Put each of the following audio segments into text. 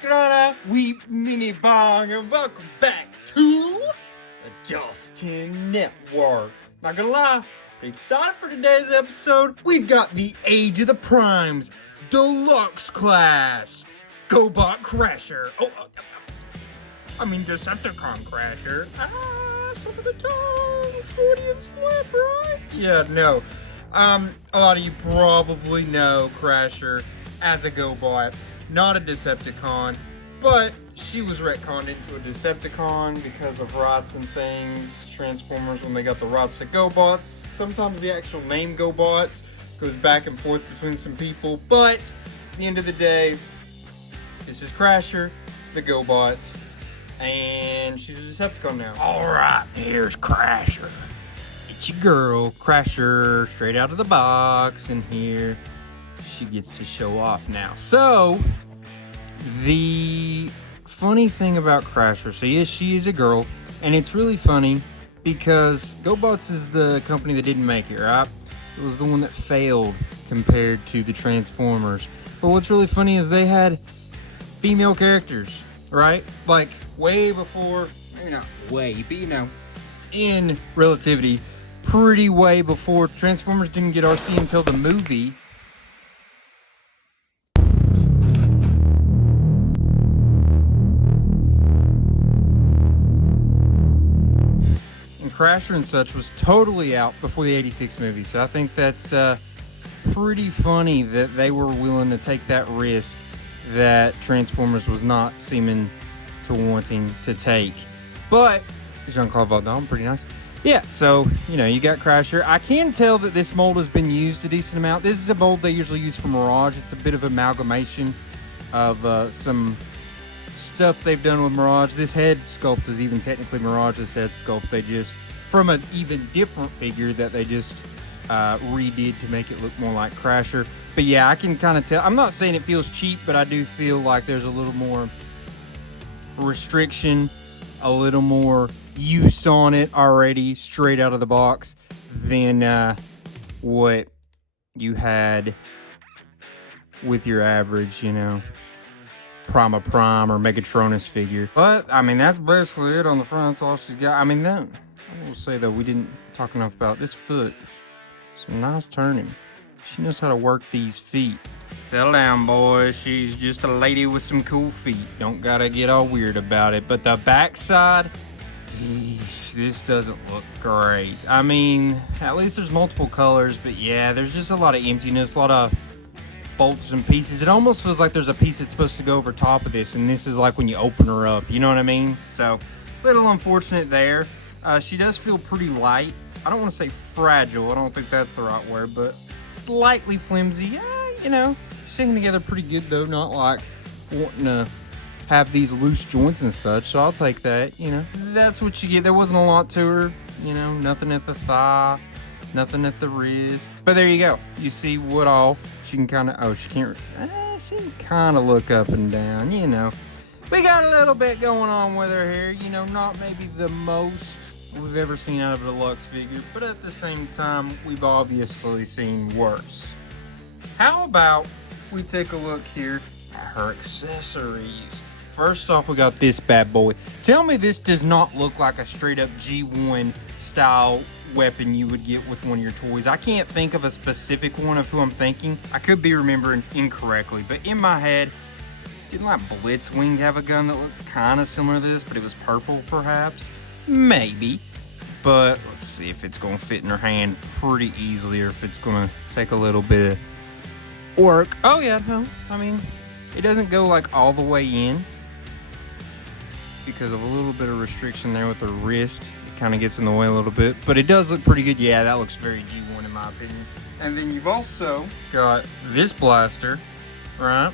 Grana, Weep Mini Bong, and welcome back to the Justin Network. Not gonna lie, pretty excited for today's episode. We've got the Age of the Primes, Deluxe class, GoBot Crasher. I mean Decepticon Crasher. Some of the tongue, Freudian slip, right? Yeah, no. A lot of you probably know Crasher as a GoBot, not a Decepticon, but she was retconned into a Decepticon because of rots and things. Transformers, when they got the rots to GoBots, sometimes the actual name GoBots goes back and forth between some people, but at the end of the day, this is Crasher, the GoBot, and she's a Decepticon now. Alright, here's Crasher. It's your girl, Crasher, straight out of the box, and here she gets to show off now. So, the funny thing about Crasher, so yes, she is a girl, and it's really funny because GoBots is the company that didn't make it, right? It was the one that failed compared to the Transformers. But what's really funny is they had female characters, right? Like, way before, maybe not way, but you know, in relativity, pretty way before. Transformers didn't get RC until the movie. And Crasher and such was totally out before the 86 movie. So I think that's pretty funny that they were willing to take that risk that Transformers was not seeming to wanting to take. But Jean-Claude Van Damme, pretty nice. Yeah, so, you know, you got Crasher. I can tell that this mold has been used a decent amount. This is a mold they usually use for Mirage. It's a bit of amalgamation of some stuff they've done with Mirage. This head sculpt is even technically Mirage's head sculpt. They just, from an even different figure that they just redid to make it look more like Crasher. But yeah, I can kind of tell. I'm not saying it feels cheap, but I do feel like there's a little more restriction, a little more use on it already straight out of the box than what you had with your average, you know, Prime or Megatronus figure. But I mean, that's basically it on the front. That's all she's got. I mean, that I will say though, we didn't talk enough about this foot. Some nice turning. She knows how to work these feet. Settle down, boys. She's just a lady with some cool feet. Don't gotta get all weird about it. But the backside, this doesn't look great. I mean, at least there's multiple colors, but yeah, there's just a lot of emptiness, a lot of bolts and pieces. It almost feels like there's a piece that's supposed to go over top of this, and this is like when you open her up, you know what I mean? So, a little unfortunate there. She does feel pretty light. I don't want to say fragile, I don't think that's the right word, but slightly flimsy. You know, she's hanging together pretty good though, not like wanting to have these loose joints and such, so I'll take that, you know. That's what you get. There wasn't a lot to her, you know, nothing at the thigh, nothing at the wrist. But there you go. You see what all she can kind of, she can't, she can kind of look up and down, you know. We got a little bit going on with her here, you know, not maybe the most we've ever seen out of a Deluxe figure, but at the same time, we've obviously seen worse. How about we take a look here at her accessories? First off, we got this bad boy. Tell me this does not look like a straight up G1 style weapon you would get with one of your toys. I can't think of a specific one of who I'm thinking. I could be remembering incorrectly, but in my head, didn't like Blitzwing have a gun that looked kind of similar to this, but it was purple perhaps? Maybe. But let's see if it's going to fit in her hand pretty easily or if it's going to take a little bit of work. Oh yeah, no, I mean, it doesn't go like all the way in because of a little bit of restriction there with the wrist. It kind of gets in the way a little bit, but it does look pretty good. Yeah, that looks very G1 in my opinion. And then you've also got this blaster, right?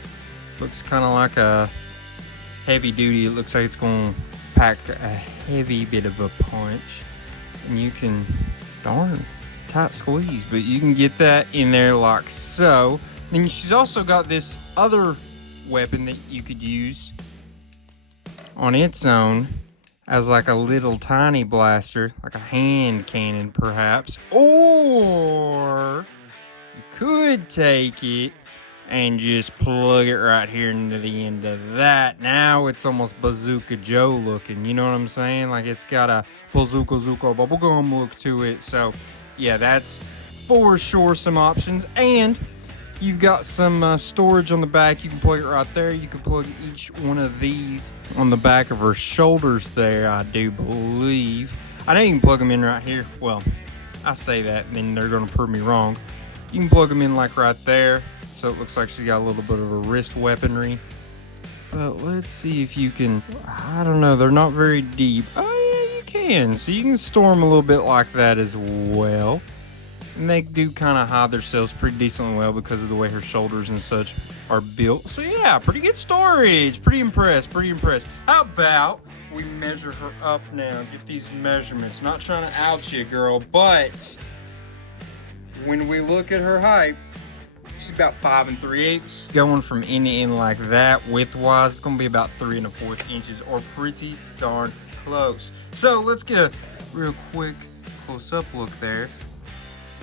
Looks kind of like a heavy duty. It looks like it's going to pack a heavy bit of a punch. And you can, darn, tight squeeze, but you can get that in there like so. And she's also got this other weapon that you could use on its own as like a little tiny blaster, like a hand cannon perhaps. Or you could take it and just plug it right here into the end of that. Now it's almost Bazooka Joe looking, you know what I'm saying? Like it's got a Bazooka bubblegum look to it. So yeah, that's for sure some options. And you've got some storage on the back. You can plug it right there. You can plug each one of these on the back of her shoulders there, I do believe. I know you can plug them in right here. Well, I say that, and then they're going to prove me wrong. You can plug them in like right there. So it looks like she's got a little bit of a wrist weaponry. But let's see if you can... I don't know. They're not very deep. Oh, yeah, you can. So you can store them a little bit like that as well. And they do kind of hide themselves pretty decently well because of the way her shoulders and such are built. So yeah, pretty good storage. Pretty impressed. How about we measure her up now? Get these measurements. Not trying to out you, girl, but when we look at her height, she's about 5 3/8. Going from end to end like that, width-wise, it's going to be about 3 1/4 inches, or pretty darn close. So let's get a real quick close-up look there.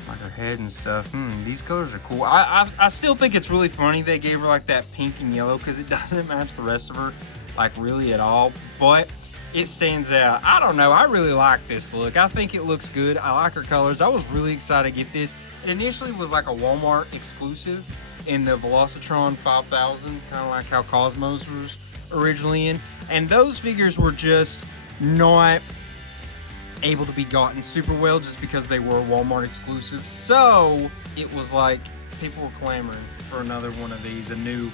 Like her head and stuff. These colors are cool. I still think it's really funny they gave her like that pink and yellow because it doesn't match the rest of her like really at all. But it stands out. I don't know. I really like this look. I think it looks good. I like her colors. I was really excited to get this. It initially was like a Walmart exclusive in the Velocitron 5000, kind of like how Cosmos was originally in. And those figures were just not able to be gotten super well just because they were Walmart exclusive. So it was like people were clamoring for another one of these, a new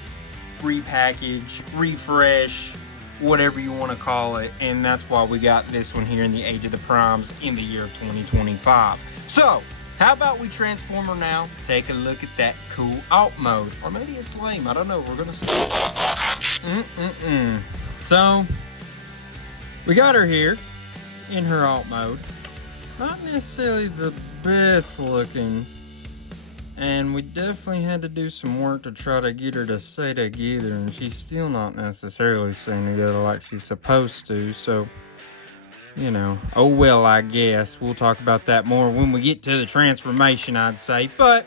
repackage, refresh, whatever you want to call it. And that's why we got this one here in the Age of the Primes in the year of 2025. So how about we transform her now? Take a look at that cool alt mode. Or maybe it's lame. I don't know. We're going to see. So we got her here in her alt mode. Not necessarily the best looking, and we definitely had to do some work to try to get her to stay together, and she's still not necessarily staying together like she's supposed to. So you know, oh well, I guess we'll talk about that more when we get to the transformation, I'd say. But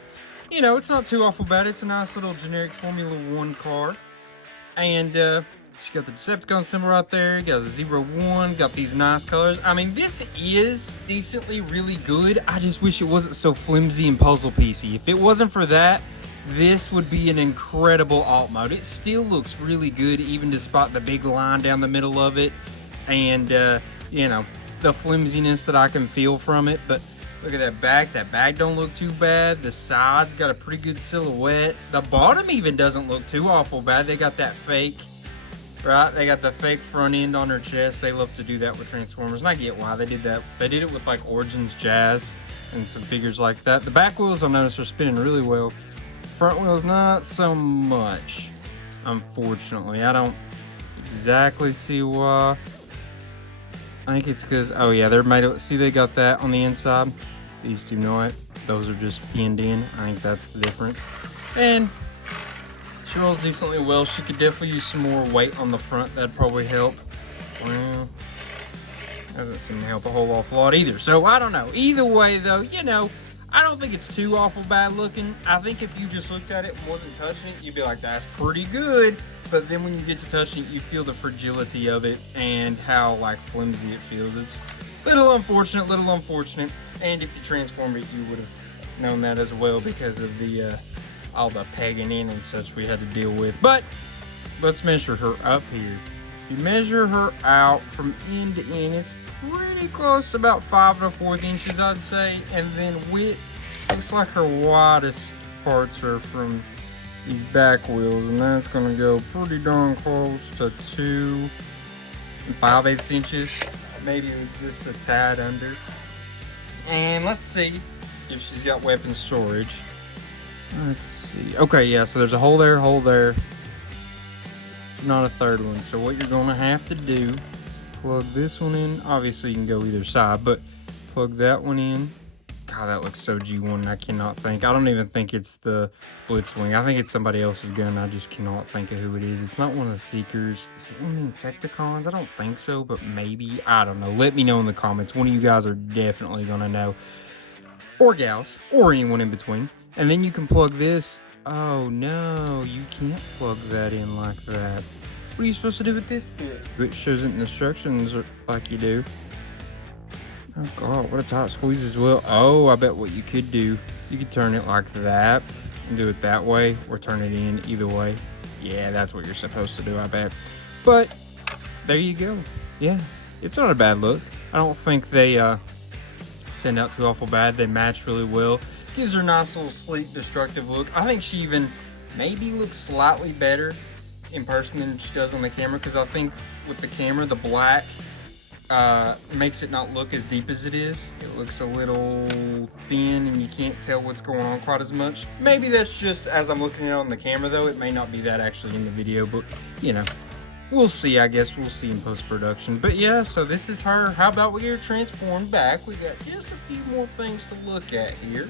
you know, it's not too awful bad. It's a nice little generic Formula 1 car, and she's got the Decepticon symbol right there. Got a 01. Got these nice colors. I mean, this is decently really good. I just wish it wasn't so flimsy and puzzle piecey. If it wasn't for that, this would be an incredible alt mode. It still looks really good, even despite the big line down the middle of it, and you know, the flimsiness that I can feel from it. But look at that back. That back don't look too bad. The sides got a pretty good silhouette. The bottom even doesn't look too awful bad. They got that fake. Right, they got the fake front end on her chest. They love to do that with Transformers, and I get why they did that. They did it with like Origins Jazz and some figures like that. The back wheels, I've noticed, are spinning really well. Front wheels, not so much, unfortunately. I don't exactly see why. I think it's because, oh yeah, they're made of, see, they got that on the inside. These do not. Those are just pinned in. I think that's the difference. And she rolls decently well. She could definitely use some more weight on the front. That'd probably help. Well, doesn't seem to help a whole awful lot either. So I don't know. Either way, though, you know, I don't think it's too awful bad looking. I think if you just looked at it and wasn't touching it, you'd be like, that's pretty good. But then when you get to touching it, you feel the fragility of it and how like flimsy it feels. It's a little unfortunate. And if you transform it, you would have known that as well because of the all the pegging in and such we had to deal with. But let's measure her up here. If you measure her out from end to end, it's pretty close to about 5 1/4 inches, I'd say. And then width, looks like her widest parts are from these back wheels, and that's gonna go pretty darn close to 2 5/8 inches, maybe just a tad under. And let's see if she's got weapon storage. Let's see. Okay, yeah, so there's a hole there. Not a third one. So what you're going to have to do, plug this one in. Obviously, you can go either side, but plug that one in. God, that looks so G1. I cannot think. I don't even think it's the Blitzwing. I think it's somebody else's gun. I just cannot think of who it is. It's not one of the Seekers. Is it one of the Insecticons? I don't think so, but maybe. I don't know. Let me know in the comments. One of you guys are definitely going to know. Or gals. Or anyone in between. And then you can plug this Oh no, you can't plug that in like that. What are you supposed to do with this bit? It shows it in instructions like you do. Oh god, what a tight squeeze as well. Oh, I bet what you could do, you could turn it like that and do it that way, or turn it in either way. Yeah, that's what you're supposed to do, I bet. But there you go. Yeah, it's not a bad look. I don't think they send out too awful bad. They match really well. Gives her a nice little sleek, destructive look. I think she even maybe looks slightly better in person than she does on the camera, because I think with the camera, the black makes it not look as deep as it is. It looks a little thin and you can't tell what's going on quite as much. Maybe that's just as I'm looking at it on the camera though. It may not be that actually in the video, but you know, we'll see, I guess. We'll see in post-production. But yeah, so this is her. How about we get her transformed back? We got just a few more things to look at here.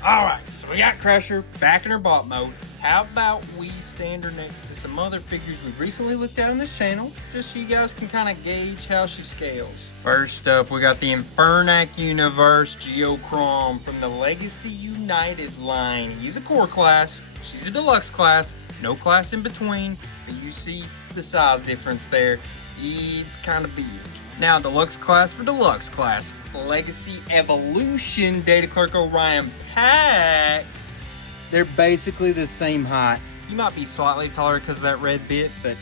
Alright, so we got Crusher back in her bot mode. How about we stand her next to some other figures we've recently looked at on this channel, just so you guys can kind of gauge how she scales. First up, we got the Infernac Universe Geochrome from the Legacy United line. He's a core class, she's a deluxe class, no class in between, but you see the size difference there. It's kind of big. Now, deluxe class for deluxe class. Legacy Evolution Data Clerk Orion packs. They're basically the same height. You might be slightly taller because of that red bit, but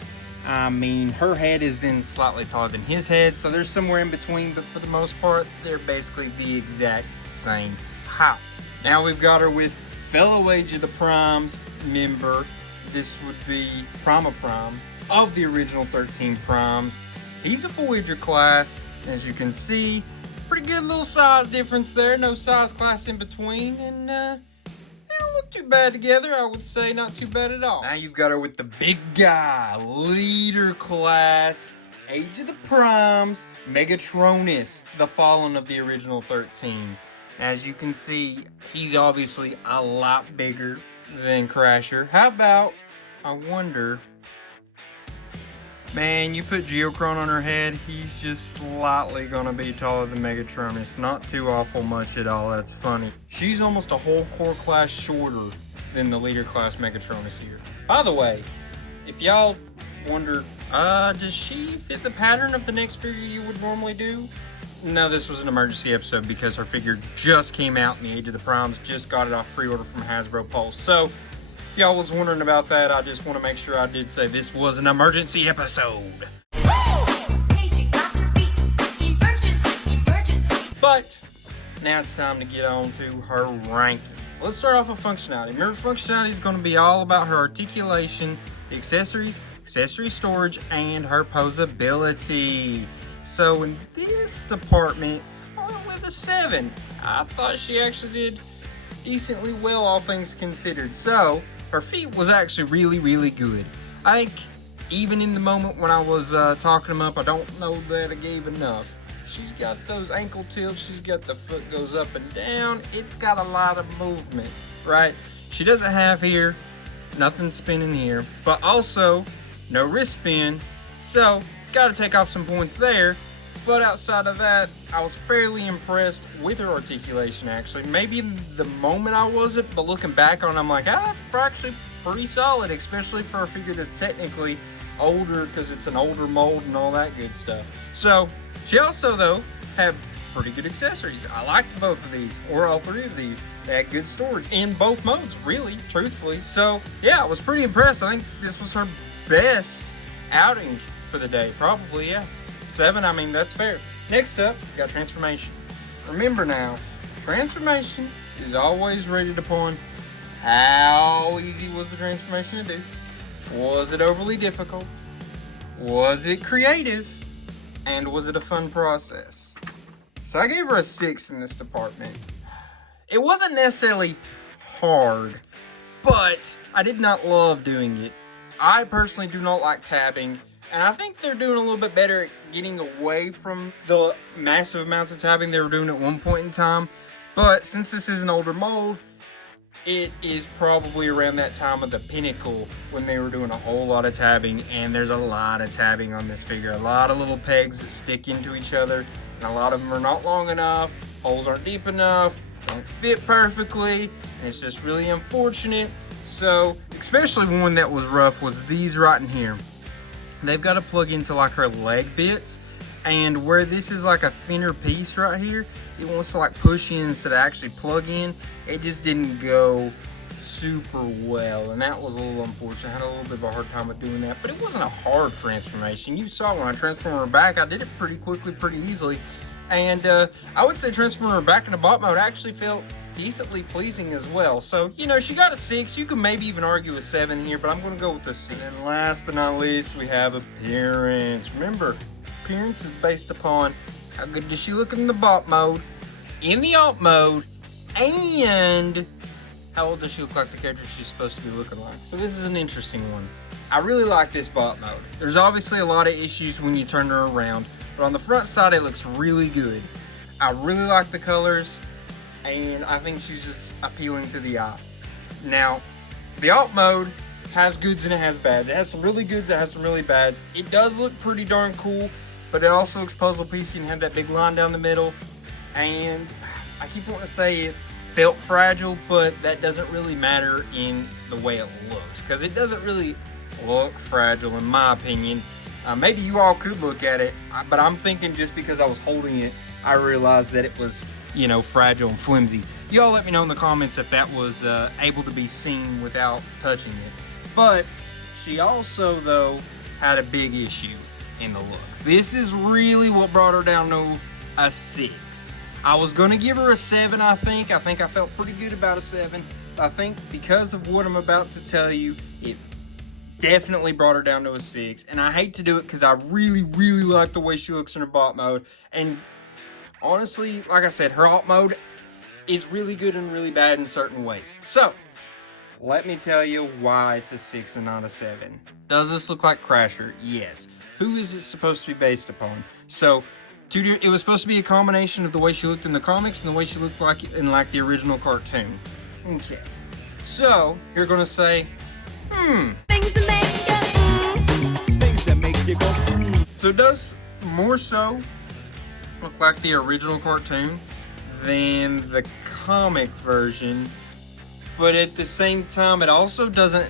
I mean, her head is then slightly taller than his head, so they're somewhere in between, but for the most part, they're basically the exact same height. Now we've got her with fellow Age of the Primes member. This would be Prima Prime of the original 13 Primes. He's a Voyager class, as you can see, pretty good little size difference there, no size class in between, and they don't look too bad together, I would say, not too bad at all. Now you've got her with the big guy, leader class, Age of the Primes, Megatronus, the Fallen of the original 13. As you can see, he's obviously a lot bigger than Crasher. How about, I wonder... Man, you put Geochrome on her head, he's just slightly gonna be taller than Megatronus. Not too awful much at all, that's funny. She's almost a whole core class shorter than the leader class Megatronus here. By the way, if y'all wonder, does she fit the pattern of the next figure you would normally do? No, this was an emergency episode because her figure just came out in the Age of the Primes, just got it off pre-order from Hasbro Pulse. So, if y'all was wondering about that, I just want to make sure I did say this was an emergency episode. But now it's time to get on to her rankings. Let's start off with functionality. Remember, functionality is going to be all about her articulation, accessories, accessory storage, and her posability. So in this department, I went with a 7. I thought she actually did decently well, all things considered. So her feet was actually really, really good. I think even in the moment when I was talking them up, I don't know that I gave enough. She's got those ankle tilts, she's got the foot goes up and down, it's got a lot of movement, right? She doesn't have here, nothing spinning here, but also no wrist spin, so gotta take off some points there. But outside of that, I was fairly impressed with her articulation, actually. Maybe in the moment I wasn't, but looking back on it, I'm like, that's actually pretty solid, especially for a figure that's technically older because it's an older mold and all that good stuff. So, she also, though, had pretty good accessories. I liked both of these, or all three of these. They had good storage in both modes, really, truthfully. So, yeah, I was pretty impressed. I think this was her best outing for the day, probably, yeah. 7, I mean, that's fair. Next up, we got transformation. Remember now, transformation is always rated upon how easy was the transformation to do. Was it overly difficult? Was it creative? And was it a fun process? So I gave her a 6 in this department. It wasn't necessarily hard, but I did not love doing it. I personally do not like tabbing. And I think they're doing a little bit better at getting away from the massive amounts of tabbing they were doing at one point in time. But since this is an older mold, it is probably around that time of the Pinnacle when they were doing a whole lot of tabbing, and there's a lot of tabbing on this figure. A lot of little pegs that stick into each other, and a lot of them are not long enough, holes aren't deep enough, don't fit perfectly, and it's just really unfortunate. So, especially one that was rough was these right in here. They've got to plug into like her leg bits, and where this is like a thinner piece right here, it wants to like push in instead of actually plug in. It just didn't go super well, and that was a little unfortunate. I had a little bit of a hard time with doing that, but it wasn't a hard transformation. You saw when I transformed her back, I did it pretty quickly, pretty easily, and I would say transforming her back into bot mode actually felt decently pleasing as well. So, you know, she got a 6. You could maybe even argue a 7 here, but I'm going to go with a 6. And last but not least, we have appearance. Remember, appearance is based upon how good does she look in the bot mode, in the alt mode, and how old does she look like the character she's supposed to be looking like. So this is an interesting one. I really like this bot mode. There's obviously a lot of issues when you turn her around, but on the front side it looks really good. I really like the colors, and I think she's just appealing to the eye. Now, the alt mode has goods and it has bads. It has some really goods, it has some really bads. It does look pretty darn cool, but it also looks puzzle piecey and had that big line down the middle. And I keep wanting to say it felt fragile, but that doesn't really matter in the way it looks, because it doesn't really look fragile in my opinion. Maybe you all could look at it, but I'm thinking just because I was holding it, I realized that it was, you know, fragile and flimsy. Y'all let me know in the comments if that was able to be seen without touching it. But she also, though, had a big issue in the looks. This is really what brought her down to a 6. I was going to give her a 7, I think. I felt pretty good about a 7. I think because of what I'm about to tell you, it definitely brought her down to a 6. And I hate to do it because I really, really like the way she looks in her bot mode. And honestly, like I said, her alt mode is really good and really bad in certain ways. So, let me tell you why it's a 6 and not a 7. Does this look like Crasher? Yes. Who is it supposed to be based upon? So, it was supposed to be a combination of the way she looked in the comics and the way she looked like in like the original cartoon. Okay. So, you're gonna say, Things that make you go, So it does more so look like the original cartoon than the comic version, but at the same time it also doesn't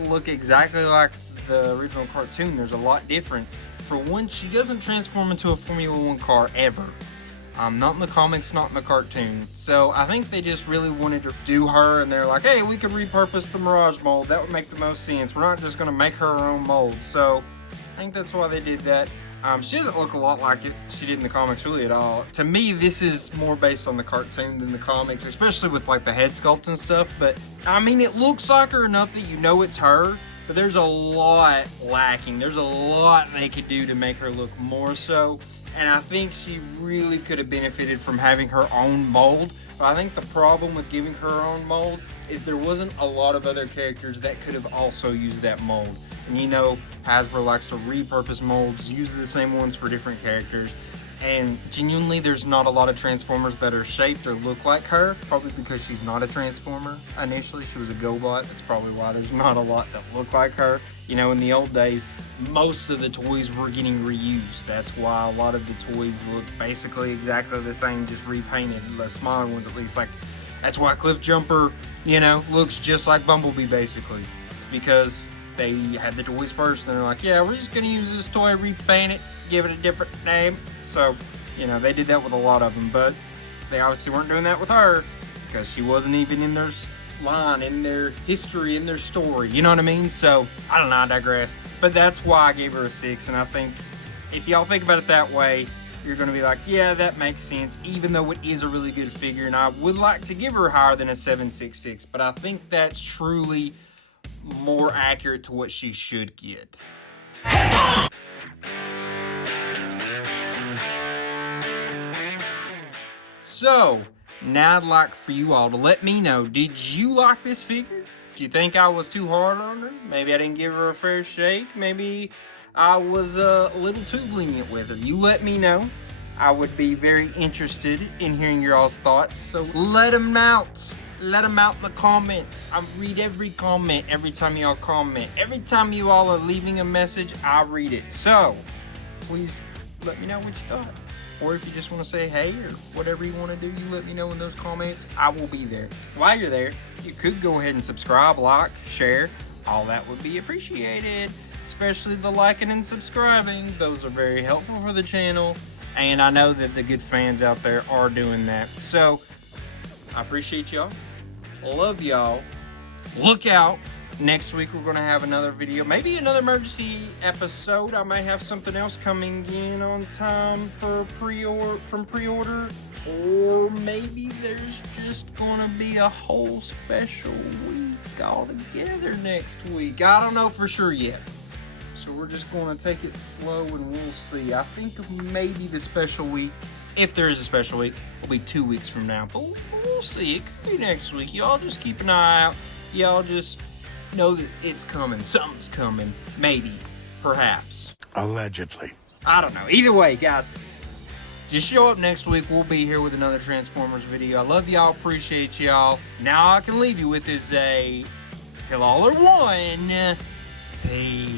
look exactly like the original cartoon. There's a lot different. For one, she doesn't transform into a Formula 1 car ever. Not in the comics, not in the cartoon. So I think they just really wanted to do her, and they're like, hey, we could repurpose the Mirage mold. That would make the most sense. We're not just going to make her own mold. So I think that's why they did that. She doesn't look a lot like it. She did in the comics really at all. To me, this is more based on the cartoon than the comics, especially with like the head sculpt and stuff. But I mean, it looks like her enough that you know it's her, but there's a lot lacking. There's a lot they could do to make her look more so. And I think she really could have benefited from having her own mold. But I think the problem with giving her own mold is there wasn't a lot of other characters that could have also used that mold. And you know, Hasbro likes to repurpose molds, use the same ones for different characters. And genuinely, there's not a lot of Transformers that are shaped or look like her. Probably because she's not a Transformer initially. She was a GoBot. That's probably why there's not a lot that look like her. You know, in the old days, most of the toys were getting reused. That's why a lot of the toys look basically exactly the same, just repainted. The smaller ones, at least. Like, that's why Cliff Jumper, you know, looks just like Bumblebee, basically. It's because they had the toys first, and they're like, yeah, we're just going to use this toy, repaint it, give it a different name. So, you know, they did that with a lot of them, but they obviously weren't doing that with her because she wasn't even in their line, in their history, in their story, you know what I mean? So, I don't know, I digress. But that's why I gave her a 6, and I think if y'all think about it that way, you're going to be like, yeah, that makes sense, even though it is a really good figure, and I would like to give her higher than a 766, but I think that's truly more accurate to what she should get. So, now I'd like for you all to let me know, did you like this figure? Do you think I was too hard on her? Maybe I didn't give her a fair shake? Maybe I was a little too lenient with her? You let me know. I would be very interested in hearing your all's thoughts, so let them out Let them out in the comments. I read every comment every time y'all comment. Every time you all are leaving a message, I read it. So, please let me know what you thought. Or if you just want to say hey or whatever you want to do, you let me know in those comments. I will be there. While you're there, you could go ahead and subscribe, like, share. All that would be appreciated. Especially the liking and subscribing. Those are very helpful for the channel. And I know that the good fans out there are doing that. So, I appreciate y'all. Love y'all. Look out. Next week we're going to have another video. Maybe another emergency episode. I may have something else coming in on time for pre-order. Or maybe there's just going to be a whole special week all together next week. I don't know for sure yet. So we're just going to take it slow and we'll see. I think maybe the special week, if there is a special week, will be 2 weeks from now. But we'll see. It could be next week. Y'all just keep an eye out. Y'all just know that it's coming. Something's coming. Maybe. Perhaps. Allegedly. I don't know. Either way, guys, just show up next week. We'll be here with another Transformers video. I love y'all. Appreciate y'all. Now I can leave you with is a till all are one. Peace.